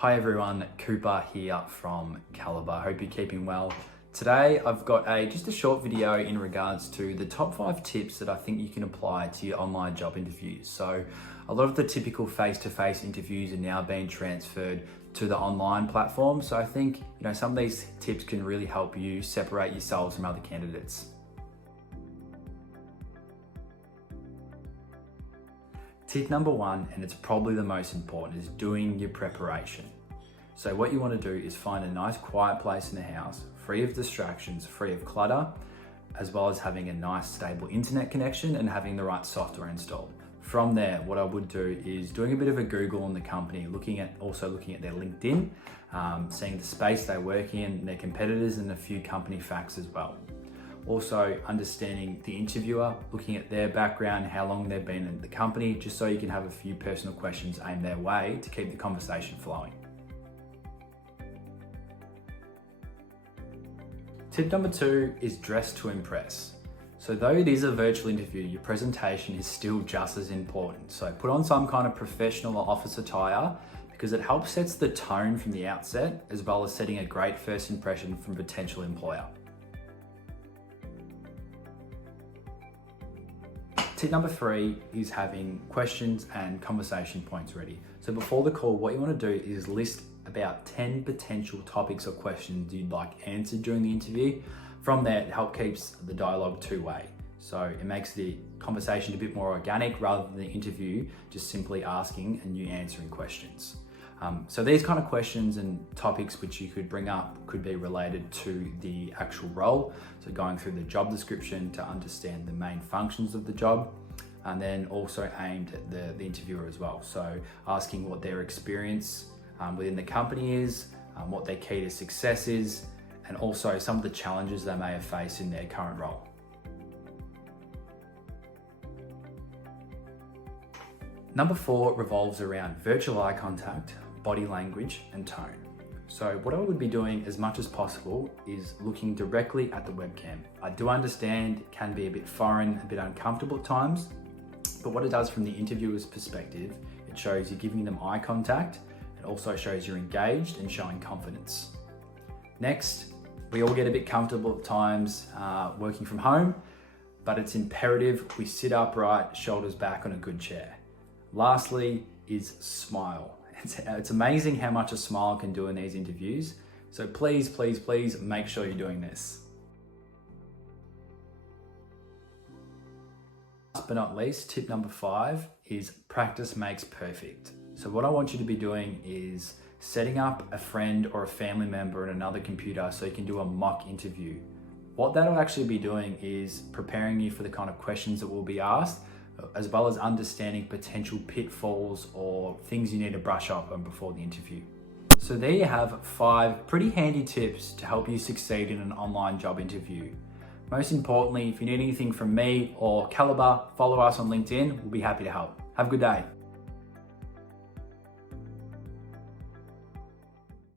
Hi everyone, Cooper here from Kaliba. Hope you're keeping well. Today I've got just a short video in regards to the top 5 tips that I think you can apply to your online job interviews. So a lot of the typical face-to-face interviews are now being transferred to the online platform. So I think some of these tips can really help you separate yourselves from other candidates. Tip number 1, and it's probably the most important, is doing your preparation. So what you want to do is find a nice quiet place in the house, free of distractions, free of clutter, as well as having a nice stable internet connection and having the right software installed. From there, what I would do is doing a bit of a Google on the company, looking at their LinkedIn, seeing the space they work in, their competitors, and a few company facts as well. Also understanding the interviewer, looking at their background, how long they've been in the company, just so you can have a few personal questions aimed their way to keep the conversation flowing. Tip number 2 is dress to impress. So though it is a virtual interview, your presentation is still just as important. So put on some kind of professional or office attire because it helps sets the tone from the outset, as well as setting a great first impression from a potential employer. Tip number 3 is having questions and conversation points ready. So before the call, what you want to do is list about 10 potential topics or questions you'd like answered during the interview. From there, it helps keeps the dialogue two-way. So it makes the conversation a bit more organic rather than the interview just simply asking and you answering questions. So these kind of questions and topics which you could bring up could be related to the actual role. So going through the job description to understand the main functions of the job, and then also aimed at the interviewer as well. So asking what their experience within the company is, what their key to success is, and also some of the challenges they may have faced in their current role. Number 4 revolves around virtual eye contact, body language, and tone. So what I would be doing as much as possible is looking directly at the webcam. I do understand it can be a bit foreign, a bit uncomfortable at times, but what it does from the interviewer's perspective, it shows you're giving them eye contact. It also shows you're engaged and showing confidence. Next, we all get a bit comfortable at times working from home, but it's imperative we sit upright, shoulders back on a good chair. Lastly is smile. It's amazing how much a smile can do in these interviews. So please, please, please make sure you're doing this. Last but not least, tip number 5 is practice makes perfect. So what I want you to be doing is setting up a friend or a family member in another computer so you can do a mock interview. What that'll actually be doing is preparing you for the kind of questions that will be asked, as well as understanding potential pitfalls or things you need to brush up on before the interview. So there you have 5 pretty handy tips to help you succeed in an online job interview. Most importantly, if you need anything from me or Kaliba, follow us on LinkedIn. We'll be happy to help. Have a good day.